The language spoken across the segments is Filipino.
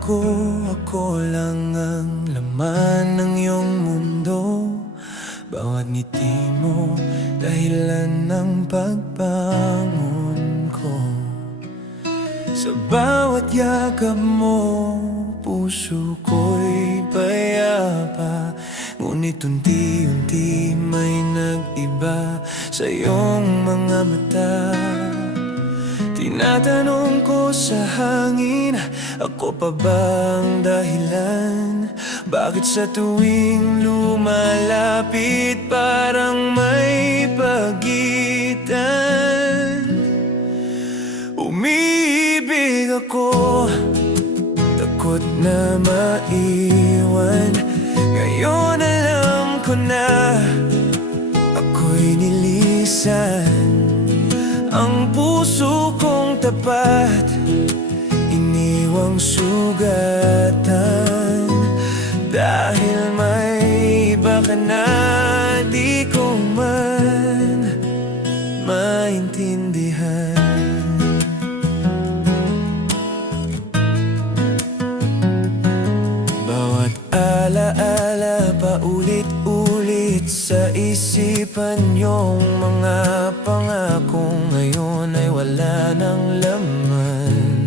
ko, ako lang ang laman ng iyong mundo. Bawat ngiti mo, dahilan ng pagbangon ko. Sa bawat yakap mo, puso ko'y payapa. Ngunit unti-unti may nag-iba sa iyong mga mata. Tinatanong ko sa hangin, ako pa ba ang dahilan? Bakit sa tuwing lumalapit parang may pagitan? Umiibig ako, takot na maiwan. Ngayon alam ko na ako'y nilisan. Ang puso kong tapat, iniwang sugatan. Dahil may iba ka na, di ko man maintindihan. Bawat alaala paulit-ulit sa isipan, yung mga pangakong ngayon ay wala ng laman.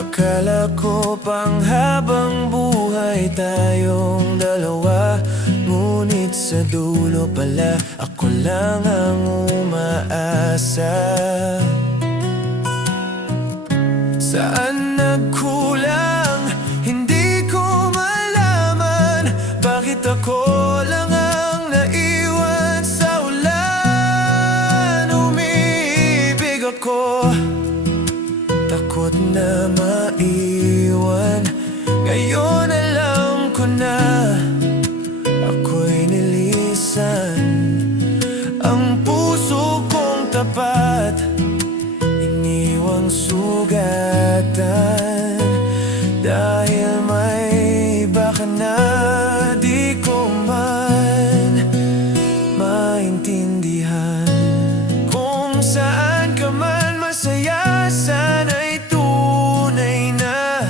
Akala ko pang habang buhay tayong dalawa, ngunit sa dulo pala ako lang ang umaasa. Saan nagkulang? Hindi ko malaman. Bakit ako lang ang naiwan sa ulan? Umiibig ako, takot na maiwan. Ngayon alam ko na ako'y nilisan. Ang puso kong tapat, iniwang sugatan. Dahil may iba ka na, di ko man maintindihan. Kung saan ka man masaya, sana'y tunay na.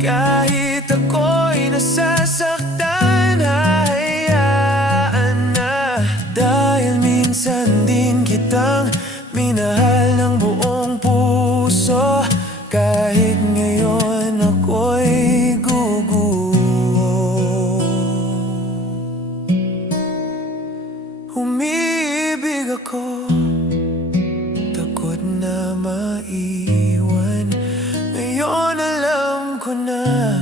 Kahit ako'y nasasaktan, hahayaan na. Dahil minsan din kitang minahal ng buong puso. Kahit ngayon ako'y guguho. Umiibig ako, takot na maiwan. Ngayon alam ko na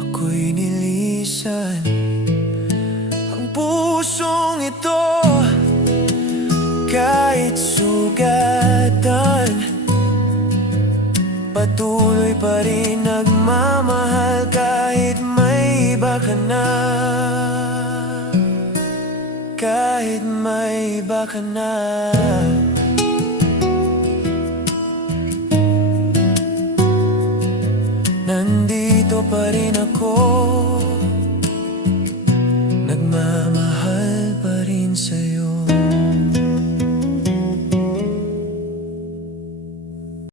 ako'y nilisan. Ang pusong ito, kahit sugatan, patuloy pa rin nagmamahal. Kahit may iba ka na, kahit may iba ka na. Nandito pa rin